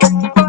Thank you.